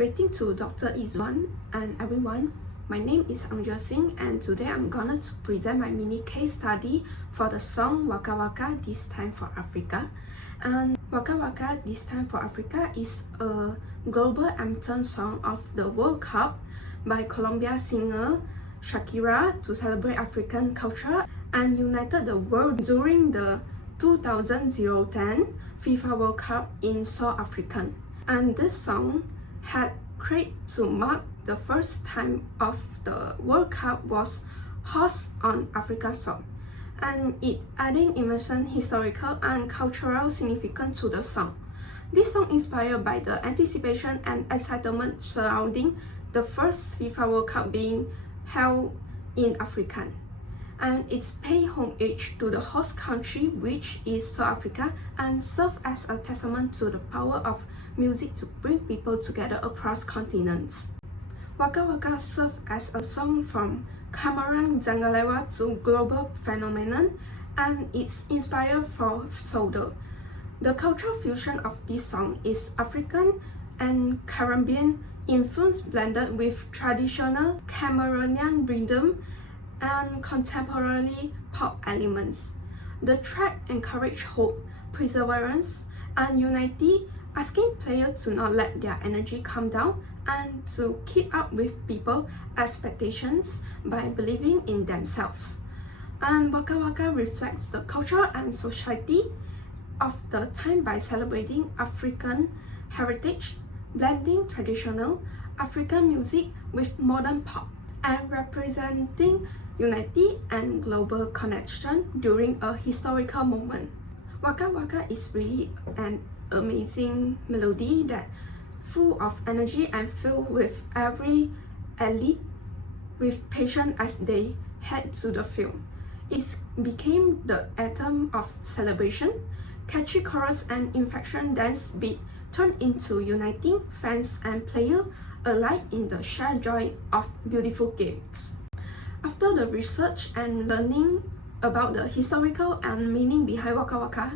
Greeting to Dr. Izwan and everyone. My name is Angel Singh and today I'm gonna present my mini case study for the song Waka Waka This Time for Africa. And Waka Waka This Time for Africa is a global anthem song of the World Cup by Colombia singer Shakira to celebrate African culture and united the world during the 2010 FIFA World Cup in South Africa. And this song had created to mark the first time of the World Cup was hosted on Africa soil, and it adding immense historical and cultural significance to the song. This song inspired by the anticipation and excitement surrounding the first FIFA World Cup being held in Africa, and it's pay homage to the host country, which is South Africa, and serve as a testament to the power of music to bring people together across continents. Waka Waka served as a song from Cameron Zangalewa to global phenomenon, and it's inspired for Sodo. The cultural fusion of this song is African and Caribbean influence blended with traditional Cameroonian rhythm and contemporary pop elements. The track encouraged hope, perseverance, and unity, asking players to not let their energy come down and to keep up with people's expectations by believing in themselves. And Waka Waka reflects the culture and society of the time by celebrating African heritage, blending traditional African music with modern pop, and representing unity and global connection during a historical moment. Waka Waka is really an amazing melody that full of energy and filled with every elite with passion as they head to the field. It became the anthem of celebration. Catchy chorus and infectious dance beat turned into uniting fans and players alike in the shared joy of beautiful games. After the research and learning about the historical and meaning behind Waka Waka,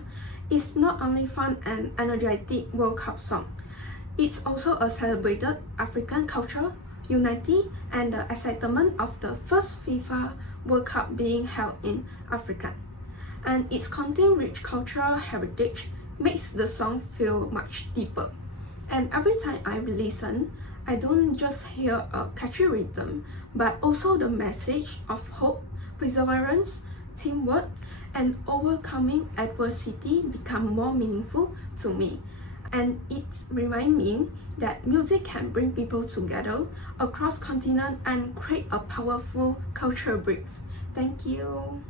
it's not only fun and energetic World Cup song, it's also a celebrated African culture, unity, and the excitement of the first FIFA World Cup being held in Africa. And its contain rich cultural heritage makes the song feel much deeper. And every time I listen, I don't just hear a catchy rhythm, but also the message of hope, perseverance, teamwork, and overcoming adversity become more meaningful to me. And it reminds me that music can bring people together across continents and create a powerful cultural bridge. Thank you.